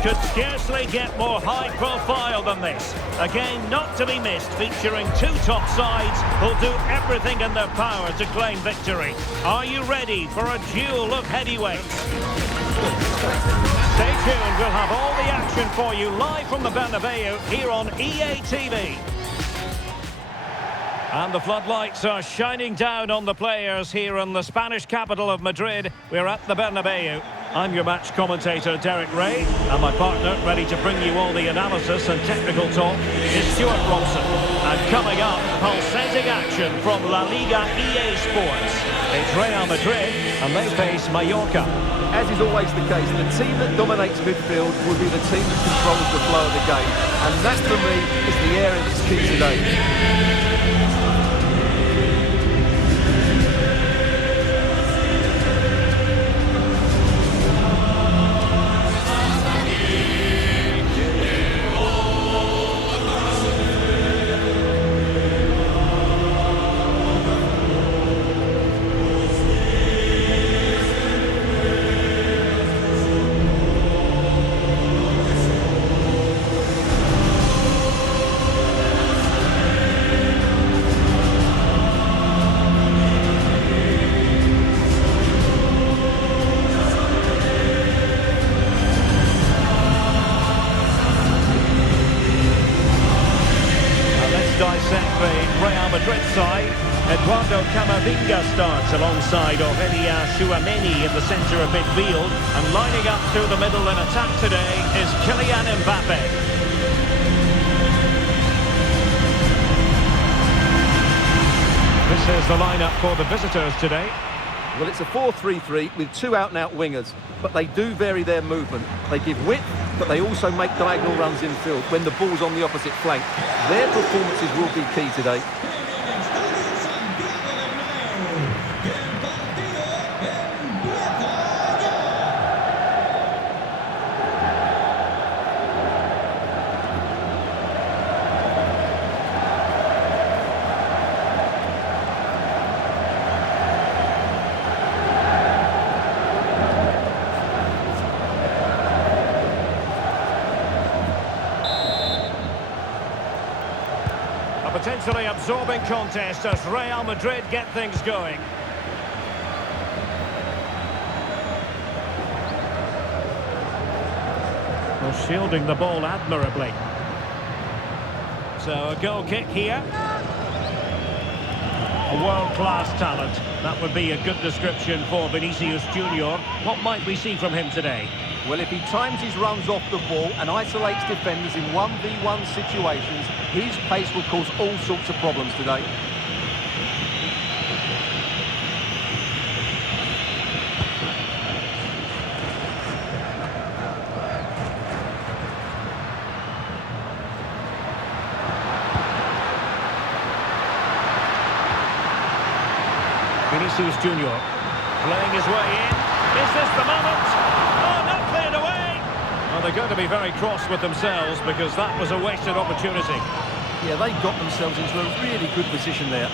Could scarcely get more high profile than this. A game not to be missed, featuring two top sides who'll do everything in their power to claim victory. Are you ready for a duel of heavyweights? Stay tuned, we'll have all the action for you live from the Bernabeu here on EA TV. And the floodlights are shining down on the players here in the Spanish capital of Madrid. We're at the Bernabeu. I'm your match commentator, Derek Ray, and my partner, ready to bring you all the analysis and technical talk, is Stuart Robson. And coming up, pulsating action from Laliga EA Sports. It's Real Madrid, and they face Mallorca. As is always the case, the team that dominates midfield will be the team that controls the flow of the game. And that, for me, is the area that's key today. Dissect the Real Madrid side. Eduardo Camavinga starts alongside Chouameni in the centre of midfield, and lining up through the middle in attack today is Kylian Mbappe. This is the lineup for the visitors today. Well, it's a 4-3-3 with two out-and-out wingers, but they do vary their movement. They give width, but they also make diagonal runs infield when the ball's on the opposite flank. Their performances will be key today. A potentially absorbing contest as Real Madrid get things going. Well, shielding the ball admirably. So a goal kick here. A world-class talent. That would be a good description for Vinicius Junior. What might we see from him today? Well, if he times his runs off the ball and isolates defenders in 1v1 situations, his pace will cause all sorts of problems today. Vinicius Junior playing his way in. Is this the moment? Oh, not cleared away! Well, they're going to be very cross with themselves because that was a wasted opportunity. Yeah, they got themselves into a really good position there.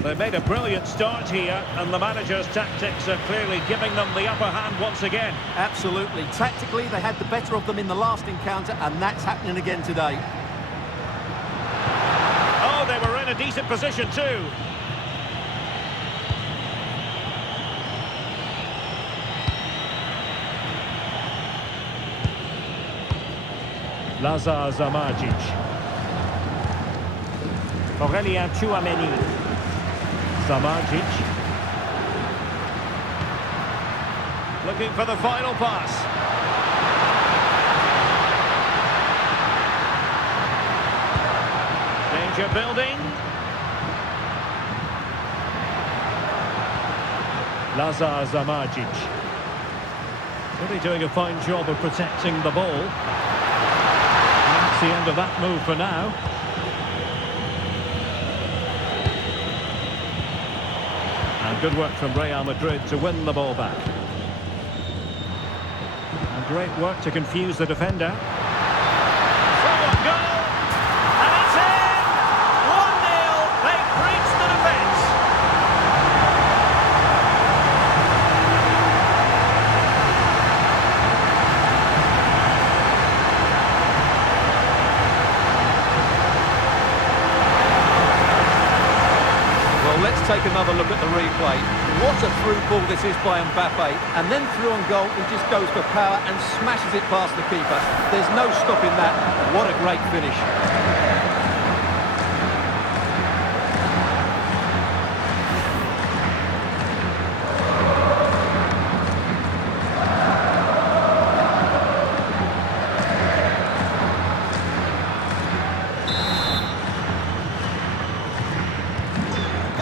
They made a brilliant start here, and the manager's tactics are clearly giving them the upper hand once again. Absolutely. Tactically, they had the better of them in the last encounter, and that's happening again today. Oh, they were in a decent position too. Lazar Zamardzic. Chouameni. Zamardzic. Looking for the final pass. Danger building. Lazar Zamardzic. Really doing a fine job of protecting the ball. And that's the end of that move for now. And good work from Real Madrid to win the ball back. And great work to confuse the defender. Through on goal! And it's in! 1-0! They breached the defence! Well, let's take another look at the replay. What a through ball this is by Mbappe. And then through on goal, he just goes for power and smashes it past the keeper. There's no stopping that. What a great finish.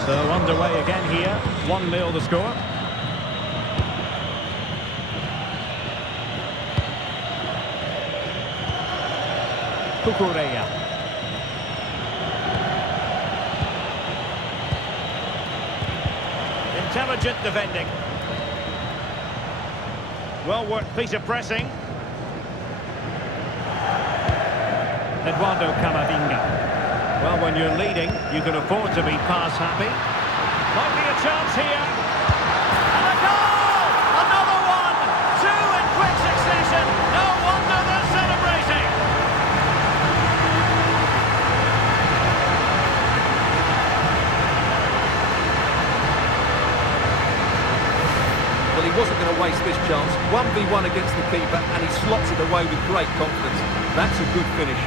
So underway again here, 1-0 the score. Cucurella. Intelligent defending. Well worked piece of pressing. Eduardo Camavinga. Well, when you're leading, you can afford to be pass happy. Might be a chance here. And a goal! Another one! Two in quick succession. No wonder they're celebrating. Well, he wasn't going to waste this chance. 1v1 against the keeper, and he slots it away with great confidence. That's a good finish.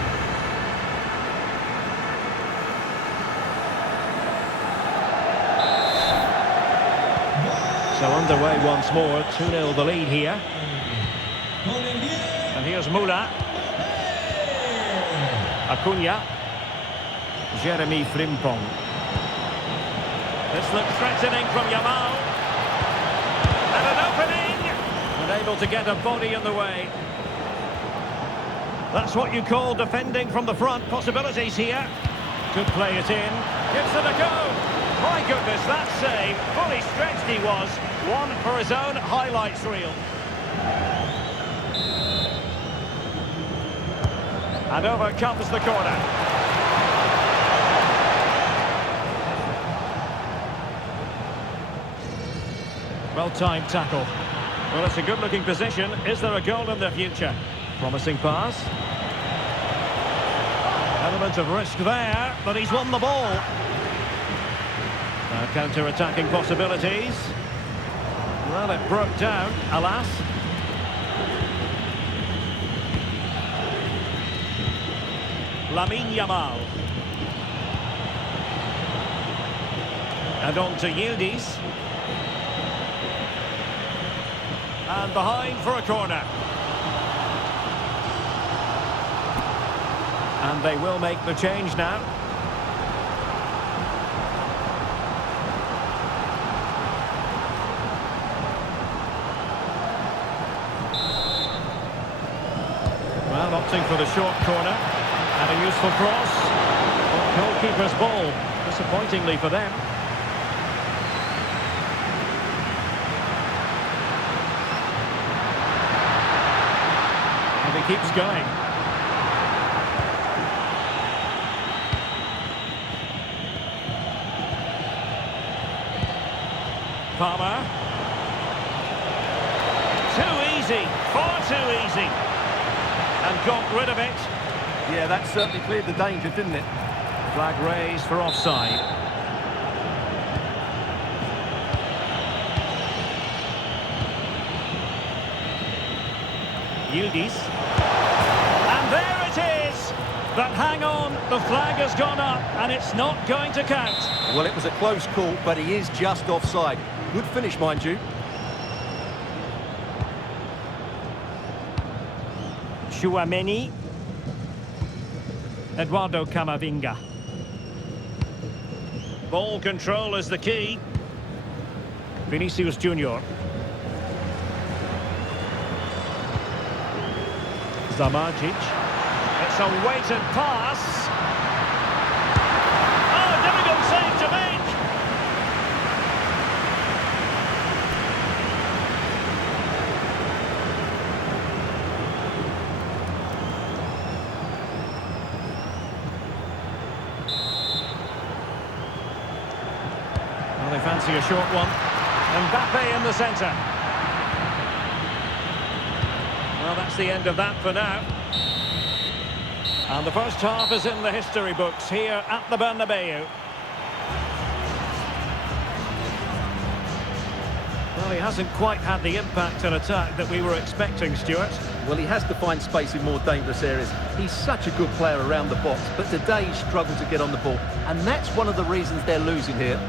So underway once more, 2-0 the lead here. And here's Mula. Acuna. Jeremy Frimpong. This looks threatening from Yamal. And an opening! Unable to get a body in the way. That's what you call defending from the front. Possibilities here. Could play it in. Gives it a go. My goodness, that save. Fully stretched he was. One for his own highlights reel. And over comes the corner. Well-timed tackle. Well, it's a good-looking position. Is there a goal in the future? Promising pass. Element of risk there, but he's won the ball. Now counter-attacking possibilities. Well, it broke down, alas. Lamine Yamal. And on to Yildiz. And behind for a corner. And they will make the change now. Well, opting for the short corner. And a useful cross. Oh, goalkeeper's ball. Disappointingly for them. And he keeps going. Palmer. Too easy. Far too easy. And got rid of it. Yeah, that certainly cleared the danger, didn't it? Flag raised for offside. Yildiz. And there it is! But hang on, the flag has gone up and it's not going to count. Well, it was a close call, but he is just offside. Good finish, mind you. Tchouaméni. Eduardo Camavinga. Ball control is the key. Vinicius Junior. Zamajic. It's a weighted pass. Oh, difficult save to make. Well, they fancy a short one. Mbappe in the centre. Well, that's the end of that for now. And the first half is in the history books here at the Bernabeu. Well, he hasn't quite had the impact and attack that we were expecting, Stuart. Well, he has to find space in more dangerous areas. He's such a good player around the box, but today he struggled to get on the ball. And that's one of the reasons they're losing here.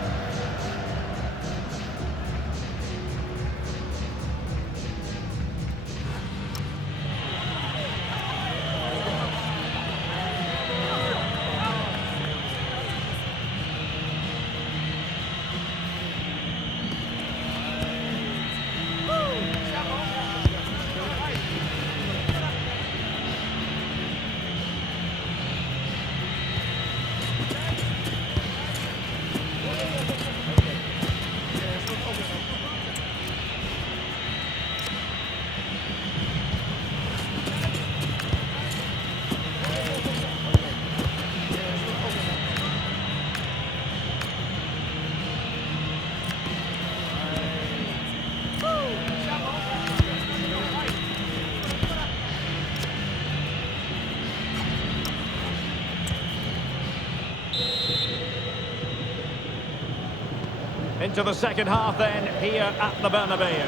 Into the second half then, here at the Bernabeu.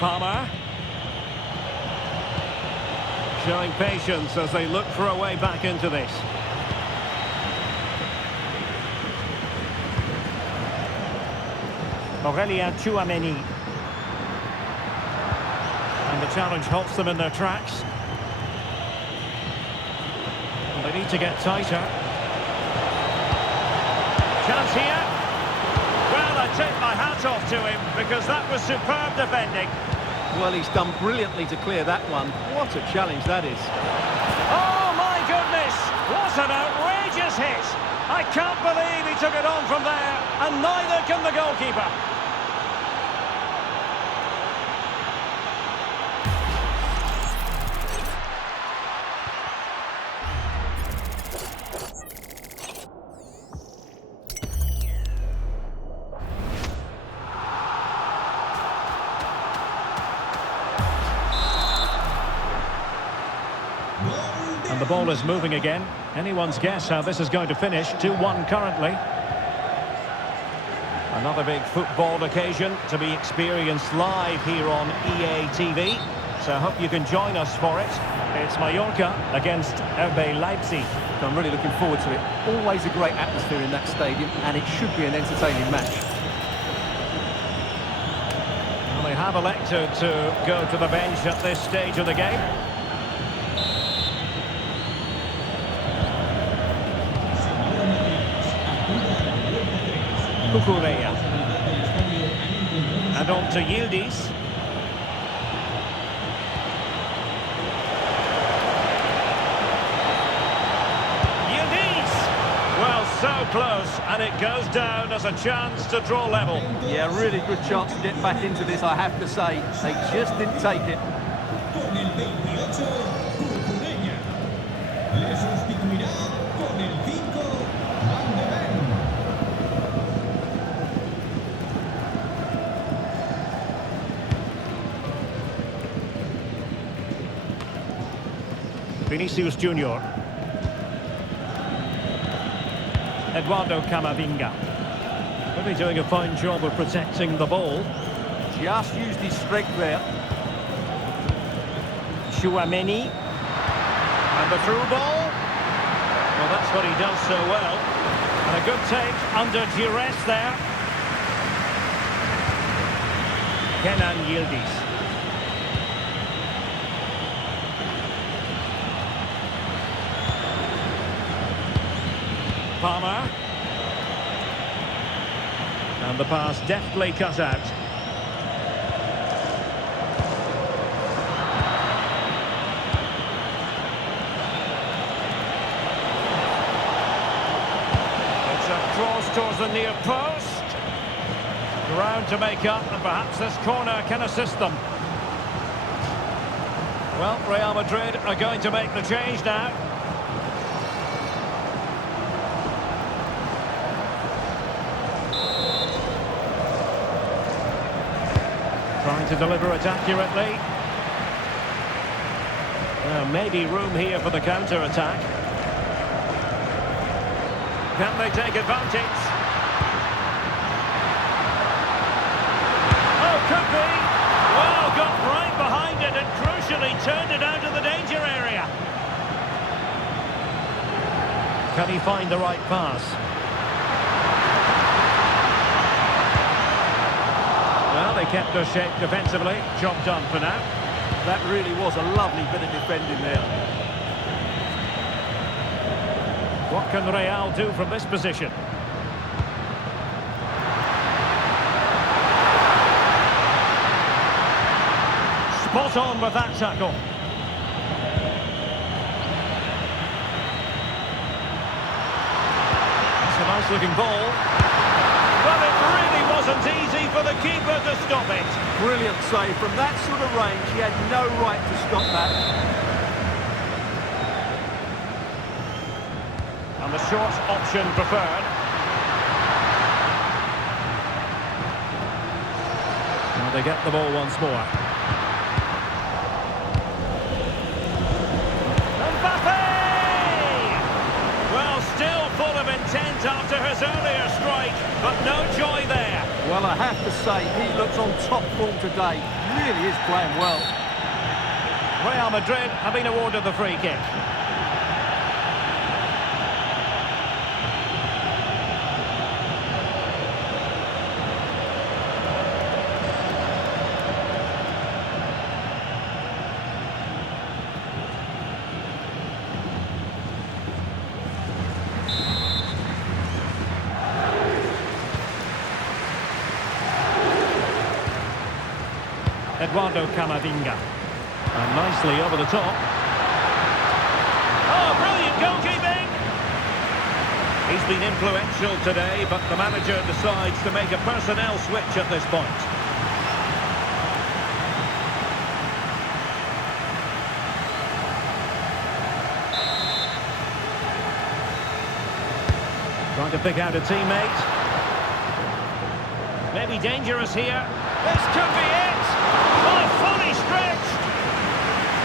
Palmer. Showing patience as they look for a way back into this. Aurélien Tchouaméni. And the challenge halts them in their tracks. And they need to get tighter. Chance here. Well, I take my hat off to him because that was superb defending. Well, he's done brilliantly to clear that one. What a challenge that is. Oh, my goodness! What an outrageous hit! I can't believe he took it on from there, and neither can the goalkeeper. And the ball is moving again. Anyone's guess how this is going to finish. 2-1 currently. Another big football occasion to be experienced live here on EA TV. So I hope you can join us for it. It's Mallorca against RB Leipzig. I'm really looking forward to it. Always a great atmosphere in that stadium, and it should be an entertaining match. Well, they have elected to go to the bench at this stage of the game. Kukureya. And on to Yildiz. Yildiz! Well, so close, and it goes down as a chance to draw level. Yeah, really good chance to get back into this, I have to say. They just didn't take it. Con el 28, Kukureya. Le sustituirá con el 5, Van de Ven. Vinicius Junior. Eduardo Camavinga. Really doing a fine job of protecting the ball. Just used his strength there. Tchouaméni. And the through ball. Well, that's what he does so well. And a good take under duress there. Kenan Yildiz. Palmer. And the pass deftly cut out. It's a cross towards the near post. Ground to make up, and perhaps this corner can assist them. Well, Real Madrid are going to make the change now. Trying to deliver it accurately. Maybe room here for the counter-attack. Can they take advantage? Oh, could be. Well, got right behind it and crucially turned it out of the danger area. Can he find the right pass? Well, they kept their shape defensively. Job done for now. That really was a lovely bit of defending there. What can Real do from this position? Spot on with that tackle. It's a nice looking ball. But it really wasn't easy for the keeper to stop it. Brilliant save. From that sort of range, he had no right to stop that. And the short option preferred. Now they get the ball once more. Well, still full of intent after his earlier strike, but no joy there. Well, I have to say, he looks on top form today. Really is playing well. Real Madrid have been awarded the free kick. Eduardo Camavinga. And nicely over the top. Oh, brilliant goalkeeping! He's been influential today, but the manager decides to make a personnel switch at this point. Trying to pick out a teammate. Maybe dangerous here. This could be it! Oh, fully stretched!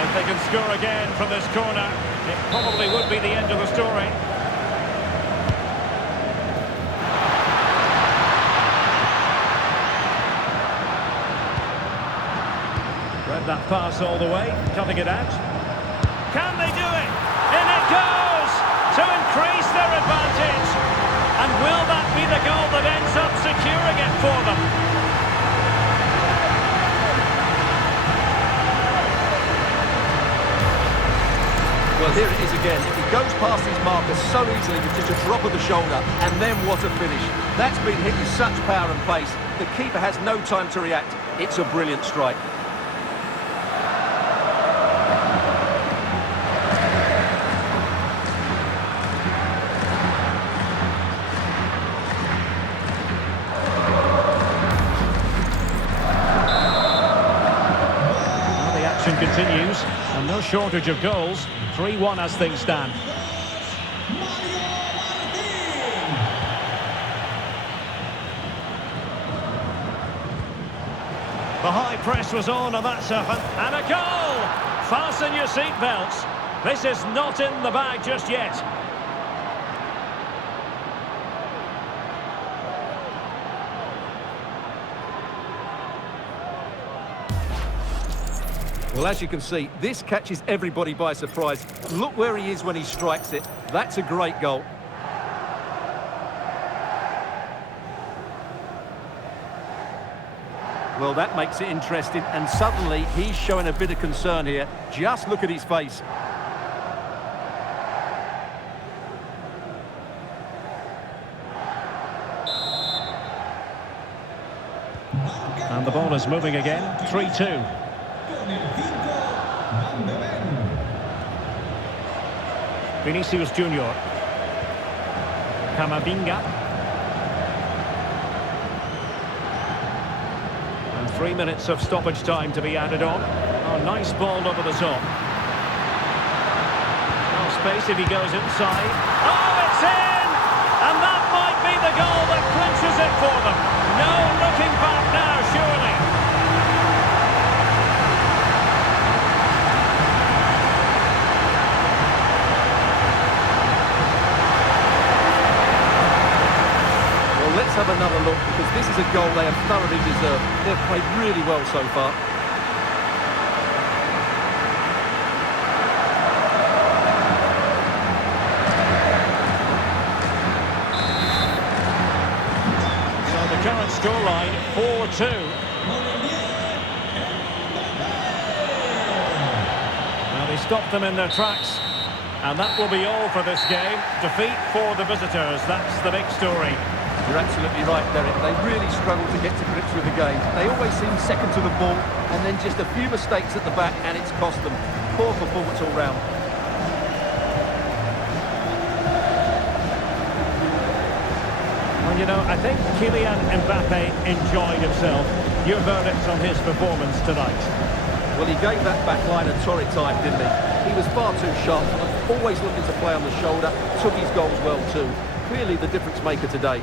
If they can score again from this corner, it probably would be the end of the story. Read that pass all the way, cutting it out. Can they do it? In it goes! To increase their advantage! And will that be the goal that ends up securing it for them? Well, here it is again. He goes past his marker so easily with just a drop of the shoulder, and then what a finish. That's been hit with such power and pace. The keeper has no time to react. It's a brilliant strike. Well, the action continues, and no shortage of goals. 3-1 as things stand. The high press was on, and that's up. And a goal! Fasten your seatbelts. This is not in the bag just yet. Well, as you can see, this catches everybody by surprise. Look where he is when he strikes it. That's a great goal. Well, that makes it interesting, and suddenly he's showing a bit of concern here. Just look at his face. And the ball is moving again. 3-2. Vinicius Junior. Camavinga. And 3 minutes of stoppage time to be added on. Oh, Nice ball over the top. Well, space if he goes inside. Oh, it's in! And that might be the goal that clinches it for them. No looking back now, surely. Well, let's have another look, because this is a goal they have thoroughly deserved. They've played really well so far. Current scoreline 4-2. Now they stopped them in their tracks, and that will be all for this game. Defeat for the visitors, that's the big story. You're absolutely right, Derek. They really struggle to get to grips with the game. They always seem second to the ball, and then just a few mistakes at the back, and it's cost them. Poor performance all round. Well, you know, I think Kylian Mbappe enjoyed himself. Your verdict on his performance tonight? Well, he gave that back line a torrid time, didn't he? He was far too sharp, always looking to play on the shoulder, took his goals well too. Clearly the difference maker today.